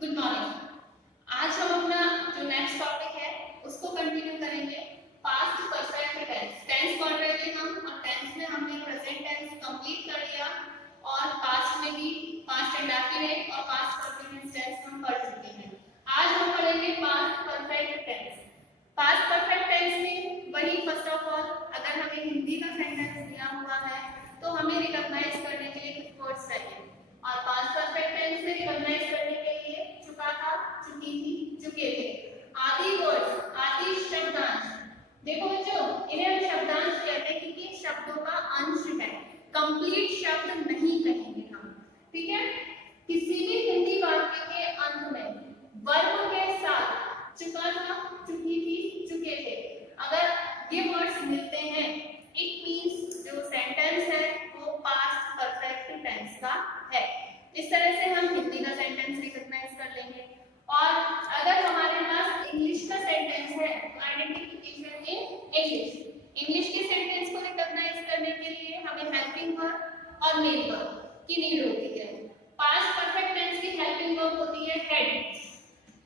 Good morning. आज हम अपना जो नेक्स्ट टॉपिक है उसको कंटिन्यू करेंगे। Past perfect tense. टेंस पढ़ रहे थे हम और टेंस में हमने प्रेजेंट टेंस कंप्लीट कर लिया और पास्ट में भी पास्ट इंडेफिनिट और पास्ट कंटीन्यूअस टेंस हम पढ़ चुके हैं। आज हम पढ़ेंगे past perfect tense. Past perfect tense में वही फर्स्ट ऑफ ऑल अगर हमें हिंदी का सेंटेंस दिया हुआ है तो हमें रिकॉग्नाइज करने के लिए कुछ वर्ड्स चाहिए और पास्ट परफेक्ट टेंस से रिकॉग्नाइज करने के लिए चुका था, चुकी थी, चुके थे आदि वर्ड्स, आदि शब्दांश। देखो बच्चों, इन्हें हम शब्दांश कहते हैं क्योंकि शब्दों का अंश है, कंप्लीट शब्द नहीं कहेंगे हम। ठीक है, किसी भी हिंदी वाक्य के अंत में वर्ब के साथ चुका था, चुकी थी, चुके थे अगर ये वर्ड्स मिलते हैं इट मींस जो सेंटेंस है वो पास्ट परफेक्ट टेंस का है। इस तरह से हम हिंदी का सेंटेंस रिकॉग्नाइज कर लेंगे। और अगर हमारे पास इंग्लिश का सेंटेंस है तो आइडेंटिफिकेशन इन इंग्लिश। इंग्लिश के सेंटेंस को रिकॉग्नाइज करने के लिए हमें हेल्पिंग वर्ब और मेन वर्ब की नीड होती है। पास्ट परफेक्ट टेंस की हेल्पिंग वर्ब होती है हेड।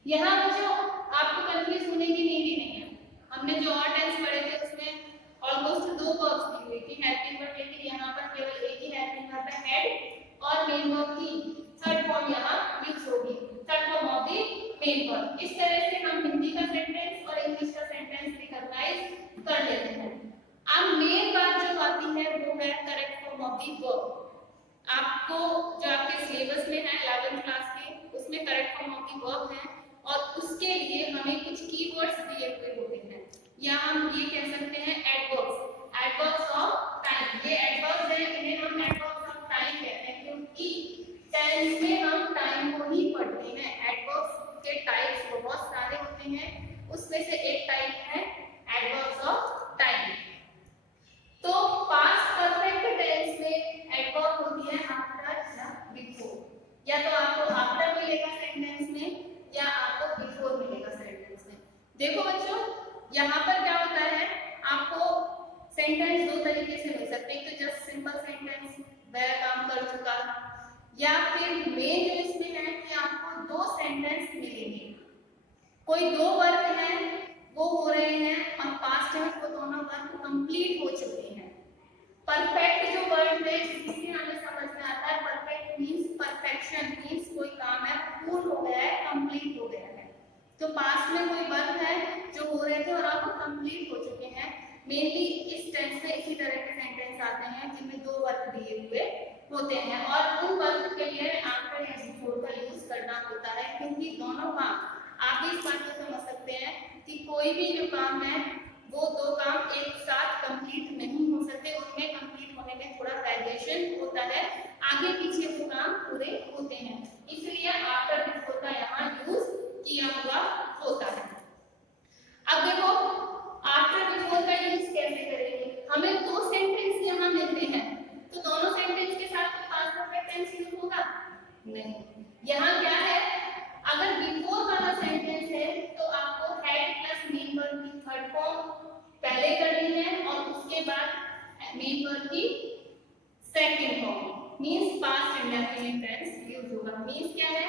यहाँ जो आपको कंफ्यूज होने की नीड ही नहीं है। हमने जो और टेंस पढ़े थे उसमें ऑलमोस्ट दो वर्ब्स दी हुई थी हेल्पिंग वर्ब, लेकिन यहाँ पर केवल एक ही हेल्पिंग वर्ब है हेड और मेन वर्ब की थर्ड फॉर्म यहाँ यूज होगी, third form of the main verb. इस तरह से हम हिंदी का सेंटेंस और इंग्लिश का सेंटेंस रिकॉग्नाइज कर लेते हैं। अब मेन बात जो आती है वो है correct form of the verb. आपको जो आपके सिलेबस में है 11th क्लास के उसमें correct form of the verb है और उसके लिए हमें कुछ कीवर्ड्स दिए हुए होते हैं या हम ये कह सकते हैं एडवर्ब्स, एडवर्ब्स ऑफ टाइम। ये एडवर्ब्स हैं, इन्हें हम एडवर्ब्स ऑफ टाइम कहते हैं क्योंकि टेंस में हम टाइम को ही पढ़ते हैं। एडवर्ब्स के टाइप्स बहुत सारे होते हैं, उसमें से एक टाइप है एडवर्ब्स ऑफ टाइम। तो पास्ट परफेक्ट टेंस में एडवर्ब होती है आफ्टर या बिफोर, या तो आपको आफ्टर मिलेगा सेंटेंस में या आपको बिफोर मिलेगा सेंटेंस में। देखो बच्चों, यहाँ पर क्या होता है, आपको सेंटेंस दो तरीके से मिल सकते हैं। तो जस्ट सिंपल सेंटेंस वह काम कर चुका था, या फिर मेन जो इसमें है कि आपको दो सेंटेंस मिलेंगे। कोई दो वर्क है वो हो रहे हैं और पास्ट में वो दोनों वर्क कंप्लीट हो चुके हैं। परफेक्ट जो वर्ड है जिससे हमें समझ में आता है परफेक्ट मींस परफेक्शन, मींस कोई काम है पूर्ण हो गया है, कंप्लीट हो गया है। तो पास्ट में कोई वर्क है जो हो रहे थे और अब कंप्लीट हो चुके हैं। मेनली इस टेंस में इसी तरह के सेंटेंस आते हैं जिनमें दो वर्क दिए हुए होते हैं और उन वर्क के लिए आफ्टर या बिफोर का यूज करना होता है क्योंकि दोनों काम, आप भी इस बात को समझ सकते हैं कि कोई भी जो काम है वो दो काम एक साथ कंप्लीट नहीं हो सकते, उनमें कंप्लीट होने में थोड़ा वेरिएशन होता है, आगे पीछे वो काम पूरे होते हैं, इसलिए आफ्टर बिफोर का यहाँ यूज किया हुआ होता है। अब देखो आफ्टर बिफोर का यूज कैसे करेंगे। हमें दो सेंटेंस यहाँ मिलते हैं तो दोनों सेंटेंस के साथ पास्ट परफेक्ट टेंस यूज होगा नहीं। यहाँ क्या है, अगर बिफोर वाला सेंटेंस है तो आपको हेड प्लस मेन वर्ब की थर्ड फॉर्म पहले करनी है और उसके बाद मेन वर्ब की second form, means past indefinite tense use होगा। मींस क्या है,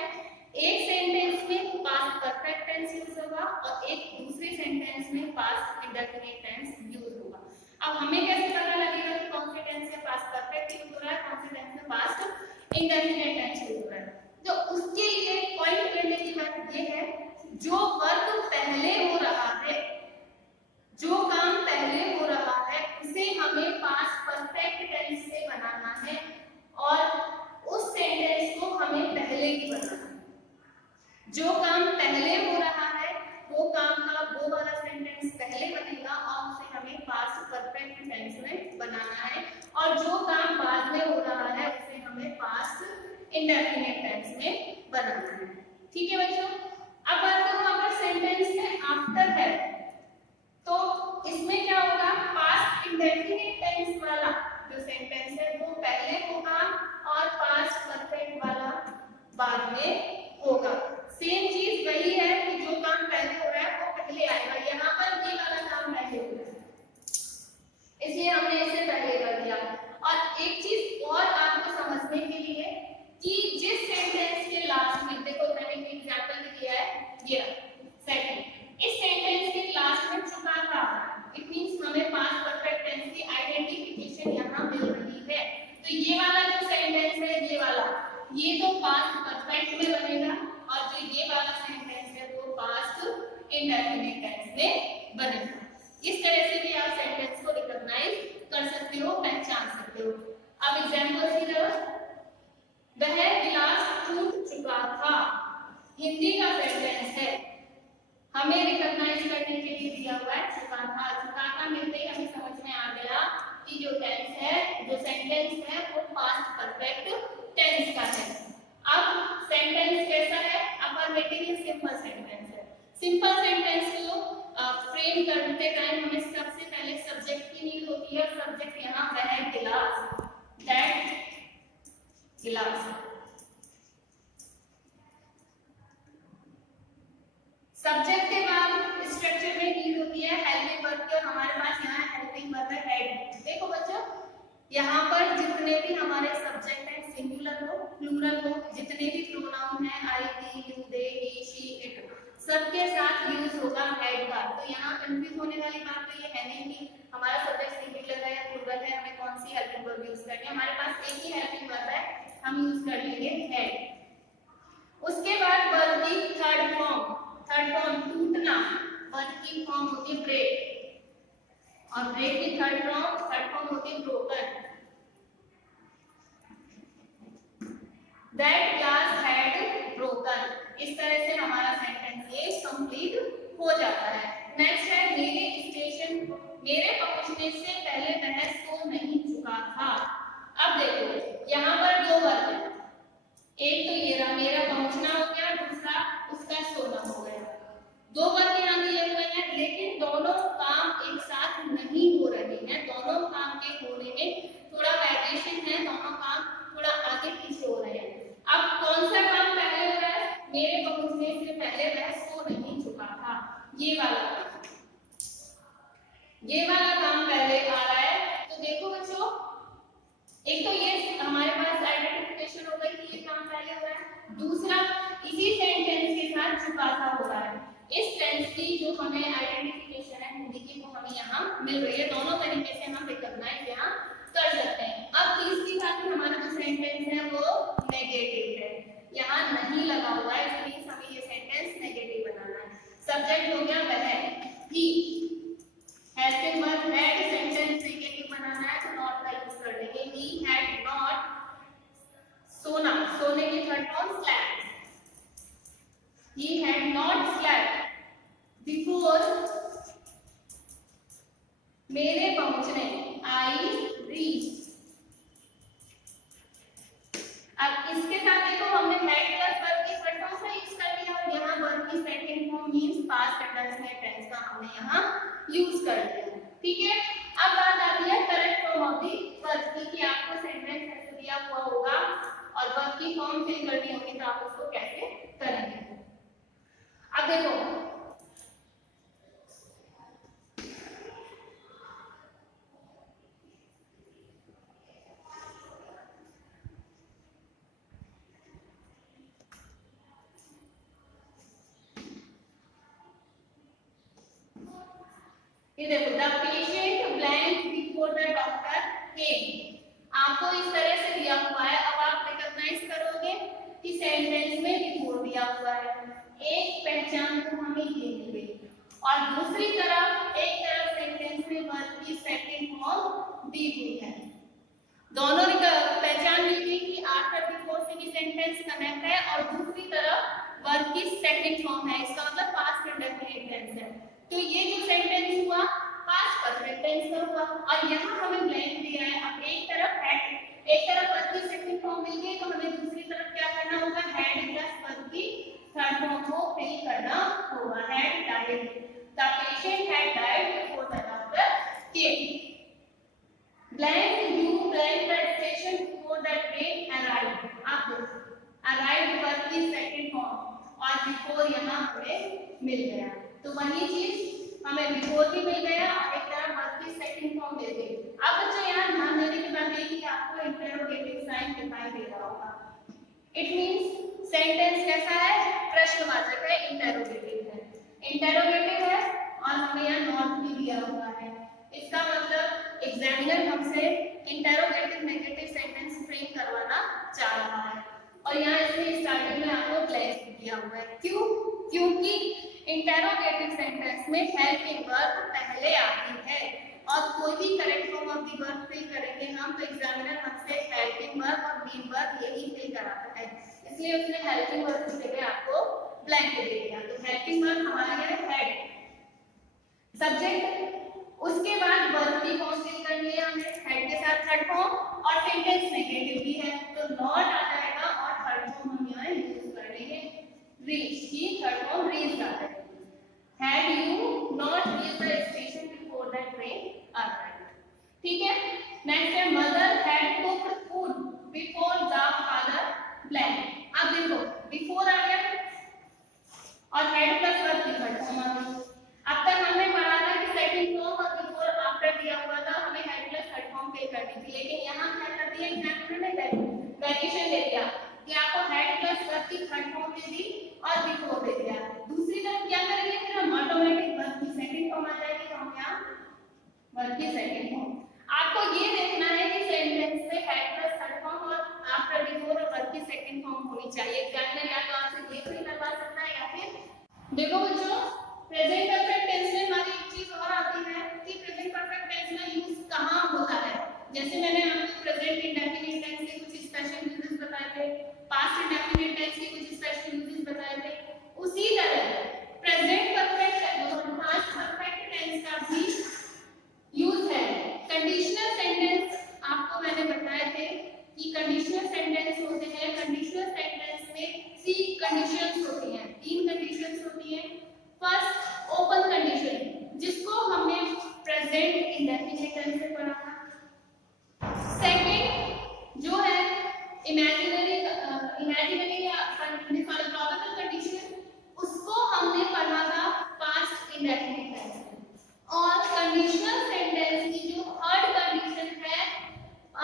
एक सेंटेंस में पास्ट परफेक्ट टेंस यूज होगा और एक दूसरे सेंटेंस में पास्ट इंडेफिनिट टेंस यूज होगा। अब हमें कैसे पता लगेगा कि कौन से टेंस में पास्ट परफेक्ट यूज हो रहा है, कौन से टेंस में पास्ट इंडेफिनिट टेंस यूज हो रहा है। तो उसके लिए पॉइंट करने की बात ये है, जो वर्क पहले हो रहा है, जो काम पहले हो रहा है उसे हमें पास्ट परफेक्ट टेंस से बनाना है और उस सेंटेंस को हमें पहले ही बनाना है। जो काम पहले हो रहा है वो काम का वो वाला सेंटेंस पहले बनेगा और उसे हमें पास्ट परफेक्ट टेंस में बनाना है और जो काम बाद में हो रहा है उसे हमें पास्ट इंडेफिनिट टेंस में बनाना है। ठीक है बच्चों, अब बात करूं अगर सेंटेंस में आफ्टर है तो इसमें क्या होगा, पास्ट इंडेफिनिट टेंस वाला जो सेंटेंस है वो पहले होगा और पास्ट परफेक्ट वाला बाद में होगा। सेम चीज वही है कि जो काम पहले हो रहा है वो पहले आएगा। यहाँ पर ये वाला काम पहले हो रहा है इसलिए हमने इसे पहले कर दिया। और एक चीज और आपको समझने के लिए कि जिस सेंटेंस के लास्ट में, देखो मैंने एक एग्जांपल ये तो पास्ट परफेक्ट में बनेगा और जो ये वाला सेंटेंस है वो पास्ट इंडेफिनिट टेंस में बनेगा। इस तरह से भी आप सेंटेंस को रिकॉग्नाइज कर सकते हो, पहचान सकते हो। अब एग्जांपल की तरफ, वह गिलास टूट चुका था, हिंदी का सेंटेंस है, हमें रिकॉग्नाइज करने के लिए दिया हुआ है चुका था। चुका था मिलते ही हमें समझ में आ गया कि जो टेंस है, जो सेंटेंस है वो पास्ट परफेक्ट टेंस का है। अब सेंटेंस कैसा है? अफर्मेटिव या सिंपल सेंटेंस है। सिंपल सेंटेंस को फ्रेम करते टाइम हमें सबसे पहले सब्जेक्ट की नीड होती है। सब्जेक्ट यहाँ वह गिलास, दैट गिलास। सब्जेक्ट के बाद स्ट्रक्चर में नीड होती है हेल्पिंग वर्ब की, और हमारे पास यहाँ हेल्पिंग वर्ब है हेड। देखो बच्चों, यहाँ पर जितने भी हमारे सब्जेक्ट हैं, सिंगुलर हो प्लूरल हो, जितने भी प्रोनाउन हैं I we you they he she it, सबके साथ यूज होगा हेड का। तो यहाँ कंफ्यूज होने वाली बात तो ये है नहीं कि हमारा सब्जेक्ट सिंगुलर है या प्लूरल है, हमें कौन सी हेल्पिंग वर्ब यूज करनी है। हमारे पास एक ही हेल्पिंग वर्ब है, हम यूज कर लेंगे हेड। उसके बाद वर्ब की थर्ड फॉर्म, टूटना, वर्ब की फॉर्म होती है ब्रेक, और ब्रेक की थर्ड फॉर्म होती है broken. That glass had broken. इस तरह से हमारा सेंटेंस ये कंप्लीट हो जाता है। नेक्स्ट है मेरे स्टेशन, मेरे पहुंचने से पहले वह सो नहीं चुका था। अब देखो यहाँ पर दो वर्ब है, एक तो ये रहा मेरा पहुंचना हो गया, दूसरा उसका सोना हो गया। दो वर्ब यहाँ दिए हुए हैं, लेकिन दोनों काम एक साथ नहीं हो रहे हैं। दोनों काम के होने में थोड़ा वेरिएशन है, दोनों काम थोड़ा आगे पीछे हो रहे हैं। अब कौन सा काम पहले हो रहा है? मेरे पहुंचने से पहले वह सो नहीं चुका था, ये वाला काम पहले आ रहा है। तो देखो बच्चों, एक तो ये हमारे पास आइडेंटिफिकेशन हो गई कि ये काम पहले हो रहा है, दूसरा इसी सेंटेंस के साथ चुका था हो रहा है। इस टेंस की जो हमें आइडेंटिफिकेशन है हिंदी की, वो हमें यहाँ मिल रही है। दोनों तरीके से हम रिकॉग्नाइज यहाँ कर सकते हैं। अब तीसरी बात में हमारा जो सेंटेंस है वो नेगेटिव है, यहाँ नहीं लगा हुआ है, इसलिए हमें ये सेंटेंस नेगेटिव बनाना है। सब्जेक्ट हो गया वह, he, helping verb had, sentence negative बनाना है तो नॉट का यूज कर लेंगे। ही हैड नॉट सोना, सोने की third form slept. He had not slept before मेरे पहुंचने, I reached। अब इसके साथ देखो हमने had प्लस वर्ब की थर्ड फॉर्म का यूज कर लिया, और यहाँ वर्ब की second form means past indefinite tense का हमने यहाँ यूज कर लिया। ठीक है, अब बात आती है correct form of the verb की, कि आपको सेंटेंस ऐसे दिया हुआ होगा और वर्ब की फॉर्म फिल करनी होगी, तो आप उसको कैसे करेंगे। अब देखो ये देखो, the patient blank before the doctor केम। आपको इस तरह से दिया हुआ है, अब आप रिकॉग्नाइज करोगे कि सेंटेंस में बिफोर दिया हुआ है। एक पहचान तो हमें ये मिल गई, और दूसरी तरफ एक तरफ सेंटेंस में वर्ब की सेकंड फॉर्म दी हुई है। दोनों पहचान मिल गई कि आफ्टर बिफोर से भी सेंटेंस कनेक्ट है, और दूसरी तरफ वर्ब की सेकंड फॉर्म है, इसका मतलब पास्ट इंडेफिनिट टेंस है। तो ये जो सेंटेंस हुआ पास्ट परफेक्ट टेंस का हुआ, और यहाँ हमें ब्लैंक दिया है। अब एक तरफ हैड, एक तरफ वर्ब की सेकंड फॉर्म मिल गई, तो हमें दूसरी तरफ क्या करना होगा? हैड प्लस वर्ब की थर्ड फॉर्म को फिल करना होगा। Had died, the patient had died before the doctor came. Blank you blank the station before the train arrived. आप देखो अराइव्ड वर्ब की सेकंड फॉर्म और बिफोर यहाँ हमें मिल गया, तो वही चीज हमें बिफोर भी मिल गया और एक तरफ वर्ब की सेकंड फॉर्म मिल गई। अब बच्चों यहाँ ध्यान देने की बात है कि आपको इंटरोगेटिव साइन दिखाई दे रहा होगा। इट मींस सेंटेंस कैसा है? प्रश्नवाचक है, इंटरोगेटिव है। इंटरोगेटिव है और हमें यहाँ नॉट भी दिया हुआ है। इसका मतलब एग्जामिनर हमसे इंटरोगेटिव नेगेटिव सेंटेंस फ्रेम करवाना चाह रहा है। और यहाँ इसमें स्टार्टिंग में आपको ब्लैंक दिया हुआ है। क्यों? क्योंकि इंटेरोगेटिव सेंटेंस में हेल्पिंग वर्ब पहले आती है और कोई भी correct form of the verb fill करेंगे हम तो एग्जामिनर हमसे हेल्पिंग वर्ब और मेन वर्ब यही फिल कराता है, इसलिए उसने हेल्पिंग वर्ब की जगह आपको ब्लैंक दे दिया। तो हेल्पिंग वर्ब हमारे यहाँ हेड सब्जेक्ट, उसके बाद वर्ब की फॉर्म फिल करनी है हमें हेड के साथ थर्ड फॉर्म और सेंटेंस नेगेटिव भी है तो नॉट आ जाएगा और थर्ड फॉर्म हम यहाँ यूज कर लेंगे रीच की, थर्ड फॉर्म रीच आ जाएगी। Had you not reach the station before the train arrived. ठीक है, नेक्स्ट है mother had cooked food before the father blank. अब देखो बिफोर आ गया और हेड प्लस वर्ब की थर्ड फॉर्म आ गई। अब तक हमने पढ़ा था कि सेकंड फॉर्म और बिफोर आफ्टर दिया हुआ था हमें हेड प्लस थर्ड फॉर्म पे करनी थी, लेकिन यहाँ क्या कर दिया एग्जामिनर ने वेरिएशन दे दिया कि आपको हेड प्लस वर्ब की थर्ड फॉर्म दे दी और बिफोर दे दिया। दूसरी तरफ क्या करेंगे फिर हम ऑटोमेटिक वर्ब की सेकंड फॉर्म आ जाएगी तो हम यहाँ वर्ब की सेकंड फॉर्म। आपको ये देखना है कि सेंटेंस में हेड प्लस थर्ड फॉर्म और आफ्टर बिफोर और वर्ब की सेकंड फॉर्म होनी चाहिए। एग्जामिनर या तो आपसे ये फिल करवा सकता है या फिर देखो बच्चों प्रेजेंट परफेक्ट टेंस में हमारी एक चीज और आती है कि प्रेजेंट परफेक्ट टेंस में यूज कहां होता है। जैसे मैंने आपको प्रेजेंट इंडेफिनिट टेंस के कुछ स्पेशल यूजेस बताए थे, पास्ट इंडेफिनिट टेंस के कुछ स्पेशल यूजेस बताए थे, उसी तरह प्रेजेंट परफेक्ट और पास्ट परफेक्ट टेंस का भी यूज है। कंडीशनल सेंटेंस आपको मैंने बताए थे कि कंडीशनल सेंटेंस होते हैं, कंडीशनल सेंटेंस में 3 कंडीशंस होती हैं, 3 कंडीशंस होती हैं। फर्स्ट ओपन कंडीशन जिसको हमने प्रेजेंट इंडेफिनिट टेंस से पढ़ा था। सेकंड जो है इमेजिनरी या प्रोबेबल कंडीशन उसको हमने पढ़ा था पास्ट इंडेफिनिट टेंस में। और कंडीशनल सेंटेंस की जो थर्ड कंडीशन है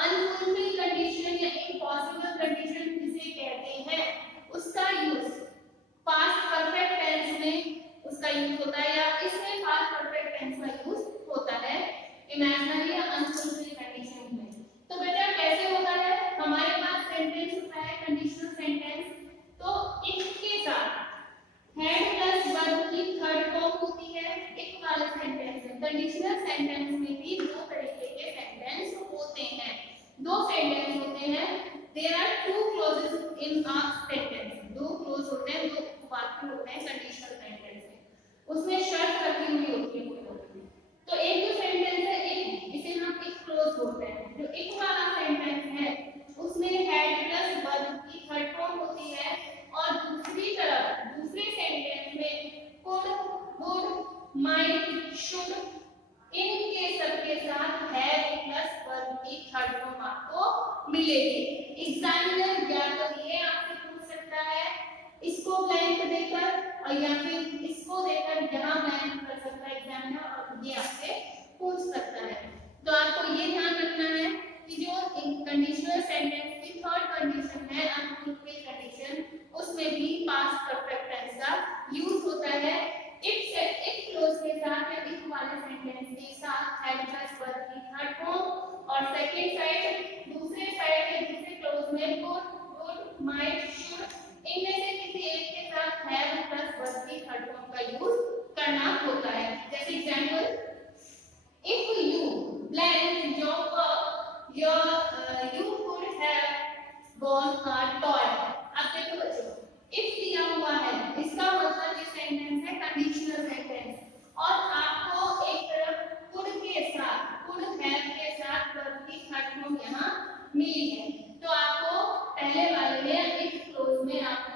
अनफुलफिल कंडीशन या इम्पॉसिबल कंडीशन जिसे कहते हैं उसका यूज पास्ट परफेक्ट टेंस में उसका यूज होता है या इसमें पास्ट परफेक्ट टेंस का यूज होता है इमेजिनरी या अनफुलफिल कंडीशन में। तो बेटा कैसे होता है, हमारे पास सेंटेंस होता है कंडीशनल सेंटेंस तो इफ के साथ हेड प्लस वर्ब की थर्ड फॉर्म होती है इफ वाले सेंटेंस में। कंडीशनल सेंटेंस में भी 2 तरीके के सेंटेंस होते हैं, 2 सेंटेंस होते हैं। There are 2 clauses in a sentence, 2 clause होते हैं, 2 वाक्य होते हैं कंडीशनल सेंटेंस में, उसमें शर्त रखी हुई होती है कोई होती है। तो एक जो सेंटेंस है इफ, इसे हम इफ क्लॉज बोलते हैं। जो इफ वाला सेंटेंस है उसमें हेड प्लस वर्ब की थर्ड फॉर्म होती है और दूसरी तरफ दूसरे सेंटेंस में कुड वुड माइट शुड इनके सबके साथ हैव प्लस वर्ब की थर्ड फॉर्म आपको मिलेगी। एग्जामिनर या तो ये आपसे पूछ सकता है इसको ब्लैंक देकर और या फिर इसको देकर यहाँ ब्लैंक कर सकता है एग्जामिनर और ये आपसे पूछ सकता है। तो आपको ये ध्यान रखना है कि जो कंडीशनल सेंटेंस की थर्ड कंडीशन है अनफुलफिल कंडीशन उसमें भी पास्ट परफेक्ट टेंस का यूज होता है। इफ क्लोज के साथ या इफ वाले सेंटेंस के साथ हैव प्लस वर्ब की थर्ड फॉर्म और सेकंड साइड दूसरे साइड के दूसरे क्लोज में कुड वुड माइट शुड इनमें से किसी एक के साथ हैव प्लस वर्ब की थर्ड फॉर्म का यूज करना होता है। जैसे example if you blank your work you could have gone a toy। अब देखो बच्चों इफ दिया हुआ है इसका मतलब ये सेंटेंस है कंडीशनल सेंटेंस और आपको एक तरफ could के साथ could have के साथ वर्ब की थर्ड फॉर्म यहाँ मिली है तो आपको पहले वाले में इफ क्लोज में आपको